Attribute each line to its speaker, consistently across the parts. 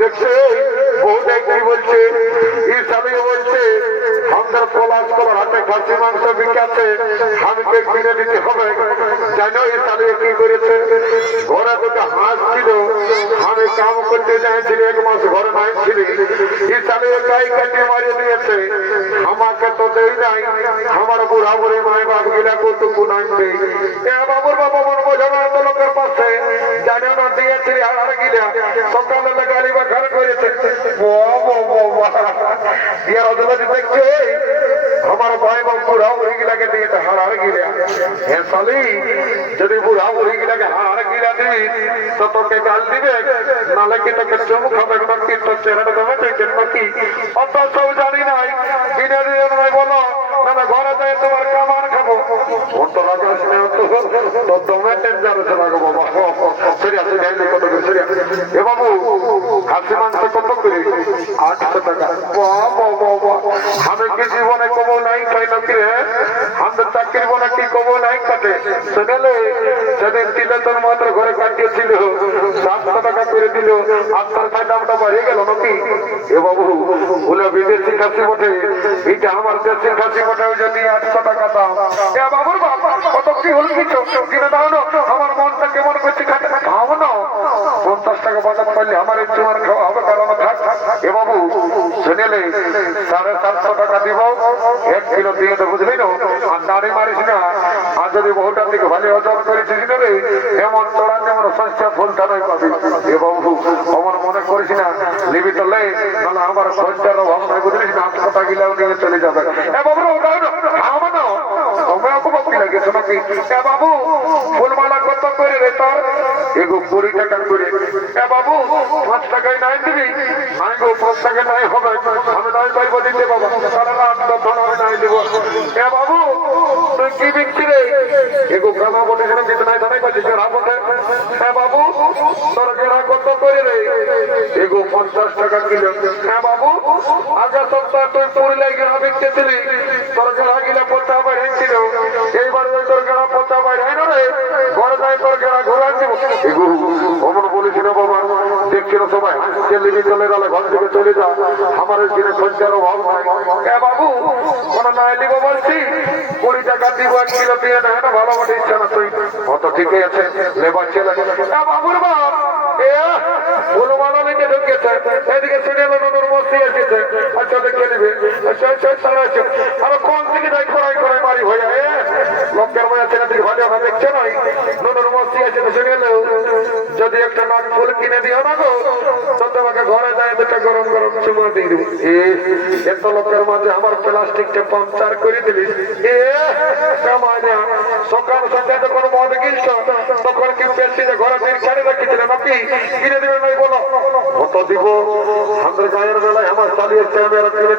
Speaker 1: দেখছে, বহু দেখছি বলছে ইসামিও বলছে আমাদের পলাশ কলার হাটে খাসি, মাংস বিকাতে আমাকে কিনে দিতে হবে। জানো ইসামি কি করেছে? ঘরে দুটো হাঁস ছিল আমি কাম করতে যাইছিলি এক মাস ঘরে নাই ছিলি। ইসামি গাই কাটিয়ে মারিয়ে দিয়েছে, আমাকে তো দেই নাই, আমার বুড়া বুড়ি মাই বাপ গিলা কতটুকু নাই। এ বাবুর বাবা মন ইয়ার অজলাদি দেখছে আমার ভাই বা বুড়া বুড়ি গিলাকে দিয়েছে হাড় গিলা। হে সালি, যদি বুড়া বুড়ি গিলাকে হাড় গিলা দিবি তো তোকে গাল দিবে। নালে কি তোকে চুমু খাবে? নাকি তোর চেহারা দেবে দেখেন নাকি অত সব জানি নাই? কিনে দিয়ে নাই বলো না অত রাজা আসলে তো দমে টেনজার আছে লাগো বাবা সরি আছে যাই কত করে সরি এ বাবু খাসি মাংস কত করে আটশো টাকা বাহ। আমি কি জীবনে কবো নাই খাই নাকি রে? আমাদের চাকরির বলে কি কব নাই কাটে সেগেলে সেদিন তোর মাত্র ঘরে কাটিয়েছিল সাতশো টাকা করে দিল আত্মার সাথে দামটা বাড়িয়ে গেল নাকি? এ বাবু, বলে বিদেশি খাসি বটে, এটা আমার দেশি খাসি বটে, ওই জন্য আটশো টাকা দাম। এ বাবুর বাবা কত কি হল কিছু কিনে দাও আমার পঞ্চাশ টাকা বাজার পাইলে আমার একটু আর খাওয়া হবে, কারণ থাক এ বাবু শুনেলে সাড়ে সাতশো টাকা দিব, এক কিলো দিয়ে তো বুঝলি না আর দাঁড়ি মারিস না। আর যদি বহুটার দিকে ভালো ওজন করেছিস না রে এমন তোরা যেমন সস্তা ফুলটা নয় পাবি। এ বাবু আমার মনে করিস না নিবি তো লে নাহলে আমার সজ্জার অভাব নাই বুঝলিস না? আটশো টাকা গিলাও নিয়ে চলে যাবে। এ বাবু ওটাও না আমার না। তোমরা কি লাগে শোনাকি এ বাবু তোর এগো কুড়ি টাকা করে। এ বাবু, পাঁচ টাকায় নাই দিবি? আমি গো, পাঁচ টাকা নাই হবে। আমি নাই পাইবো দিতে বাবা। তারা রাত তখন আমি নাই দিব। এ বাবু, তুই কি বিকছি রে? এগো কামা বটে সেখানে দিতে নাই জানাই পাচ্ছিস গেরা বটে এ বাবু, তোর গেরা কত করে রে? এগো পঞ্চাশ টাকা কিলো। হ্যাঁ বাবু, আগের সপ্তাহ তুই পুরুলিয়ায় গেরা বিকতেছিলি তোর গেরা গিলা পচা বাইরে ছিল এইবার ওই তোর গেরা পচা বাইরে হয় না রে ঘরে যাই তোর গেরা ঘুরে দিব এগো অমন বলিস না বাবা লিবি চলে গেলে ঘর থেকে চলে যা। আমার দিনে সজ্জার অভাব নাই। এ বাবু, কোনো নাই দিব বলছি? কুড়ি টাকা ভালো ইচ্ছা না তুই। অত ঠিকই আছে, লেবার ছেলে। বাবুর বাপ! ঢুকেছে আচ্ছা আচ্ছা আচ্ছা যদি একটা নাক ফুল কিনে দিও না গো, তো তোমাকে ঘরে যায়, দুটা গরম গরম চুমা দিয়ে এত লোকের মাঝে আমার প্লাস্টিকটা পাঞ্চার করে দিলিস। এ কামাইনা সকাল সন্ধ্যায় যখন মদ গিলছ তখন আমার চালিয়ে ক্যামেরা কিনে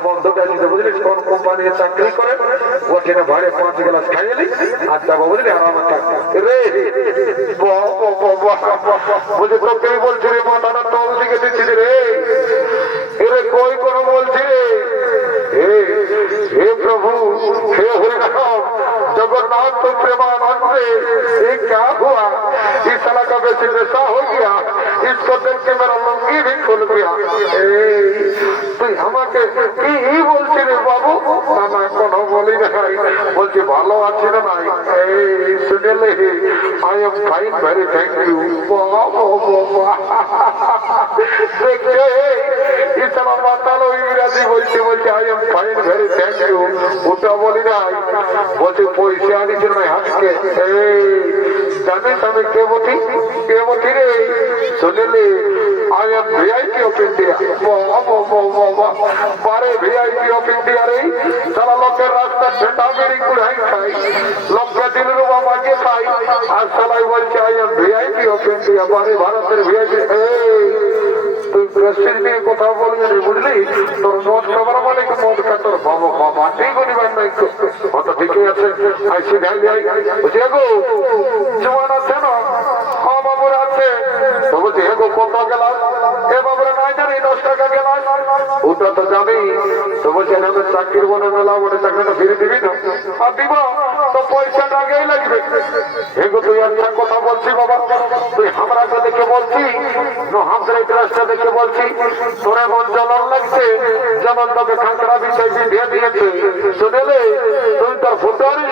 Speaker 1: বন্ধু গেছিল বুঝলিস কোন কোম্পানি চাকরি করে ওখানে ভাড়ে পাঁচ গ্লাস খাইলি আর যাব বুঝলি আরামে থাক রে। বুঝলি তোকেই বলছি রে का वैसे नशा हो गया इसको देख के मेरा लंगी भी खुल गया এই, তুই আমাকে কি ই বলছি রে বাবু না না কোনো বলি নাই বলছি ভালো আছি না নাই এই শুনেলে I am fine very thank you দেখছে ইসলাম মাতালো ইংরাজি বলছে বলছে I am fine very thank you ওটা বলি নাই বলছে পয়সা আনিছিল না হাতকে এই জানিস আমি কেমতি বটি? কে বটি রে? শুনলি এম ভিআইপি অফ ইন্ডিয়া বারে ভিআইপি অফ ইন্ডিয়া রে। সারা লোকের রাস্তা ঝেন্ডা বেরি কুড়াই খাই লক্ষ্য দিল রুবা মাকে খাই আর সালাই বলছে এম ভিআইপি অফ ইন্ডিয়া বারে ভারতের ভিআইপি এই তুই নিয়ে বুঝলি? তোর মদ খাবার বলে কি মদ খা বাবা বাবা ঠিক করিবার নাই অত ঠিকই আছে, আই সিধাই যাই বুঝে গো, জোয়ান আছে না? হ্যাঁ বাবুর আছে। বলছি, হে গো, কত গেলাম এ বাবুরা নাই জানি দশ টাকা গেলাম ওটা তো যাবি তো বলছে আমি চাকরির বনে মেলা বলে চাকরিটা ফিরে দিবি না। আর দিব, তো পয়সাটা আগেই লাগবে। হে গো, তুই আচ্ছা কথা বলছি বাবা। তুই হামরাকে দেখে বলছি হামরা ইতিহাসটা দেখে বলছি। তোর এমন জ্বলন লাগছে, যেমন তোকে খাঁকড়া বিষয় দিয়ে দিয়েছে। শুনেলে তুই তোর ফুটারি,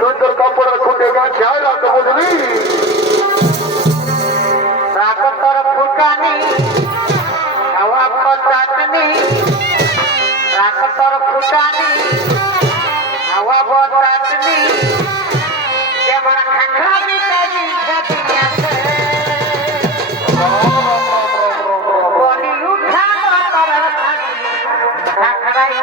Speaker 1: তুই তোর কাপড়ের খুঁটে গাছে আয় রাখতে
Speaker 2: ফুটানি খাওয়া চাটনি যেমন খাখা বিকারি খেতে আছে। বলি উঠা তোর খাখরাই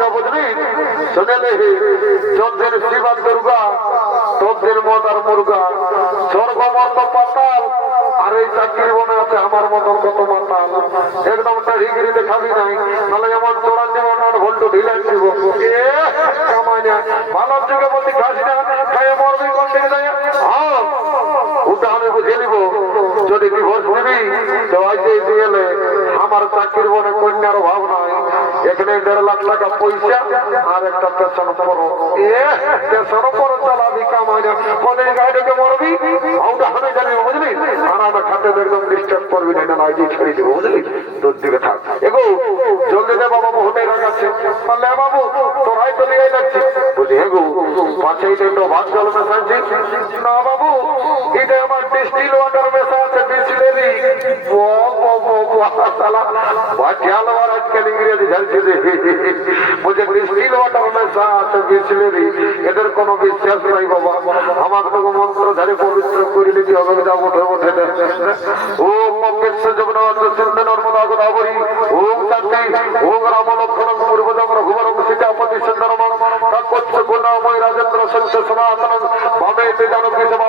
Speaker 1: না বুঝলি? শুনেলে? চোদ্দের শিবা দুর্গা তোদের মদ আর মুরগা। মত পাতাল, আর এই চাকরি মনে আছে আমার মতন কত মাতাল একদম নাই তাহলে এমন চোরান যেমন দিব ভালো যুগে না মরবি হ্যাঁ ওটা আমি বুঝে নিব। যদি তো আমার চাকরির মনে কন্যার অভাব নাই এখানে দেড় লাখ টাকা পয়সা আর একটা পেশন পড়ো এ পেশন পড়ো চালাবি কামাই না কোনে গাড়িটাকে মরবি আমরা জানি বুঝলি আর আমার খাতে একদম ডিস্টার্ব করবি না ছেড়ে দিব বুঝলি দিকে থাক এগো জলদি দে বাবা বাবু তোরাই তো নিয়ে যাচ্ছি এগো পাশেই তো ভাত জল মেশাচ্ছি না বাবু এটা আমার ডিস্টিল ওয়াটার মেশা আছে ঝালছে রে মেশা আছে ডিস্টিলেরি এদের কোনো বিশ্বাস নাই বাবা। আমার তো মন্ত্র ধারে পবিত্র করে নিতে হবে? যা ওঠে ওম মকেশ জগন্নাথ সিন্ধু নর্মদা গোদাবরী। ওম শান্তি। ওম রাম লক্ষণ পূর্বজম রঘুবরম সীতাপতি সুন্দরম রাজেন্দ্র সত্য সনাতন ভাবে জানকী সভা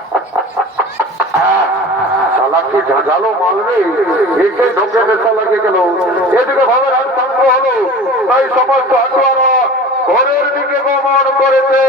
Speaker 1: আয়। মাল নেই ঝাঁঝালো একে ঢোকে নেশা লাগে কেন এদিকে ভাবে হাত শান্ত হলো, তাই সমস্ত হাতুয়ারা ঘরের দিকে গমন করেছে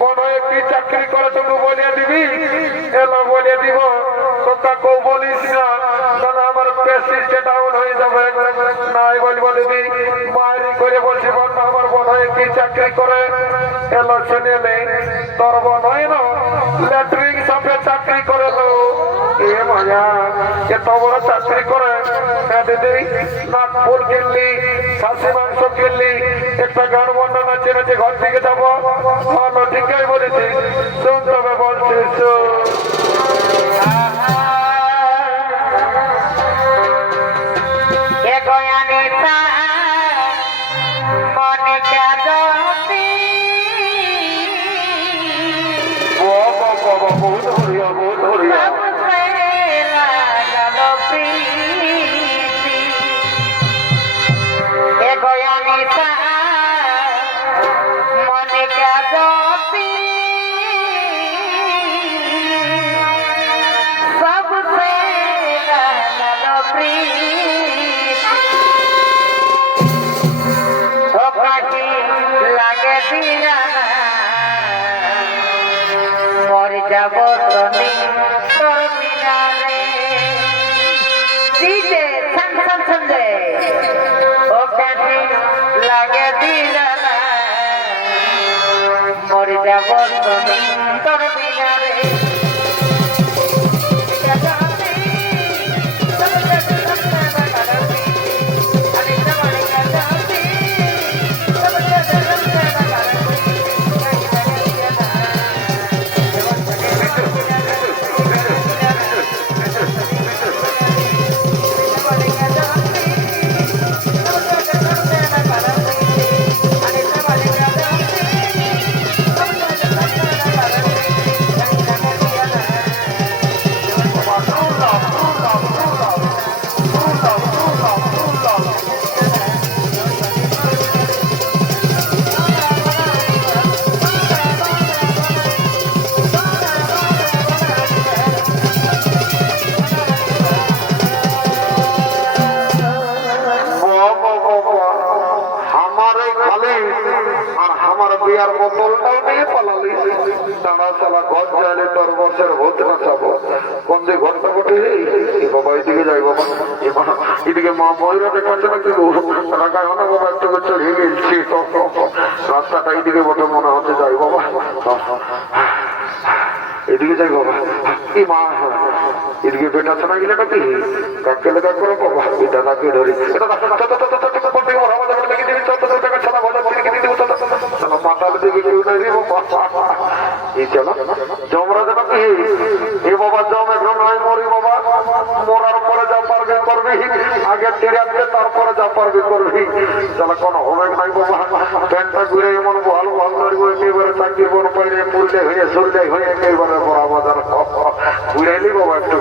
Speaker 3: বড় কি চাকরি করে তুমি বলিয়ে
Speaker 1: দিবি? এলো বলিয়ে দিব। তোকে কেউ বলিস না, তাহলে আমার প্রেসিডেন্ট ডাউন হয়ে যাবে। নাই বলব দিদি মায়েরি করে বলছি বন্ধু আমার বড় কি চাকরি করে। এলো শুনে নেই তোর বন হয় না ল্যাট্রিন সাপে চাকরি করে তো? এ মজা এত বড় চাকরি করে। হ্যাঁ দিদি, নাক ফুল কিনলি, খাসি মাংস কিনলি, একটা গান বন্ধ নাচে ঘর থেকে যাব। ঠিকই বলেছি শুন তবে বলছিস Thank you. বসের হতে না চাবো কোন যে ঘরটা বটে বাবা এদিকে যাই বাবা এদিকে মা বইরা দেখাচ্ছে না কি রাখায় না বাবা একটু চড়িয়ে গেছি রাস্তাটা এইদিকে বটে মনে হচ্ছে যাই বাবা এদিকে যাই বাবা কি মা এদিকে বেটা ছানা গেলে নাকি কাকে লেখা করো বাবা এটা তাকে ধরি এটা তারপরে যা পারবি করবি বাবা প্যান্টটা ঘুরে ভালো ভালো লাগবে একেবারে চাকরি বন পাইলে মুরলে হয়ে হয়ে একেবারে বড় বাজার ঘুরাইলি বাবা একটু